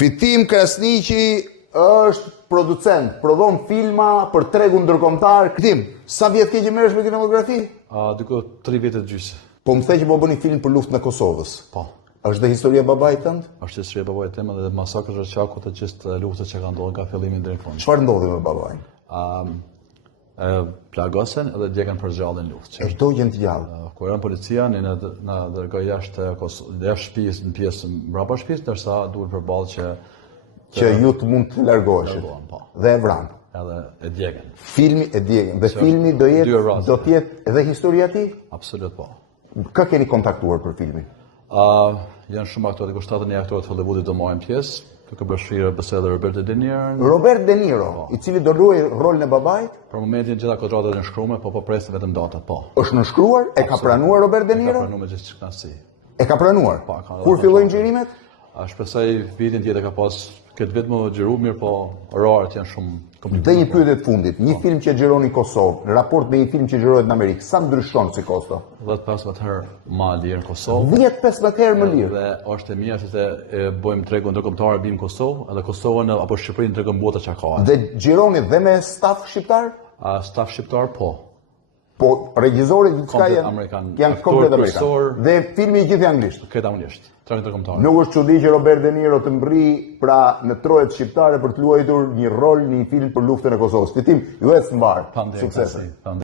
Fitim Krasniqi është producent, prodhon filma për tregun ndërkombëtar. Fitim, sa vjet ke që merresh me kinematografi? Diku 3 vjet e gjysë. Po më the që po bëni film për luftën e Kosovës. Po. Është dhe historia e babait tënd? Është historia e babait tim dhe masakrat e Çakut të gjithë luftës që kanë ndodhur nga fillimi deri në fund. Çfarë ndodhi me babain? Plagosen edhe djegën për gjallën luftë. E dogjen të gjallë. Kur erdhi policia, na dërgoi jashtë shtëpisë, në pjesë mbrapa shtëpisë, ndërsa duhet përballë që ju të mund të largoheshin. Po. Dhe e vran. Edhe e djegën. Filmi e djegën. Dhe filmi do të jetë edhe historia e tij? Absolut po. Kë keni kontaktuar për filmin? Janë shumë aktorë, diku 71 aktorë të Hollywoodit do marrin pjesë. Duke bashkëruar bisedë Robert De Niro. Robert De Niro, i cili do luajë rolin e babait? Për momentin gjitha kontratat janë shkruar, po presin vetëm datat, po. Është nënshkruar? E ka pranuar Robert De Niro? Ka pranuar me gjithë kënaqësi. E ka pranuar? Po, kur fillojnë xhirimet? Shpresoj vitin tjetër ka pas këtë vit më xhiru mirë, po orarët janë shumë komplikuar. Dhe një pyetje të fundit, një film që xhiron në Kosovë, në raport me një film që xhirohet në Amerikë, sa ndryshon si kosto? 10-15 herë më lirë në Kosovë. 10-15 herë më lirë. Dhe është e mirë se bëjmë tregun ndërkombëtar bim në Kosovë, edhe Kosovën apo Shqipërinë tregon bota çka ka. Dhe xhironi dhe me staf shqiptar? Staf shqiptar po. Po regjisorët diçka janë komplet amerikan. Dhe filmi i gjithë anglisht. Këtë anglisht. Tregun ndërkombëtar. Nuk është çudi që Robert De Niro të mbri pra në trojet shqiptare për të luajtur një rol në një film për luftën e Kosovës. Fitim, ju ec mbar. Suksese.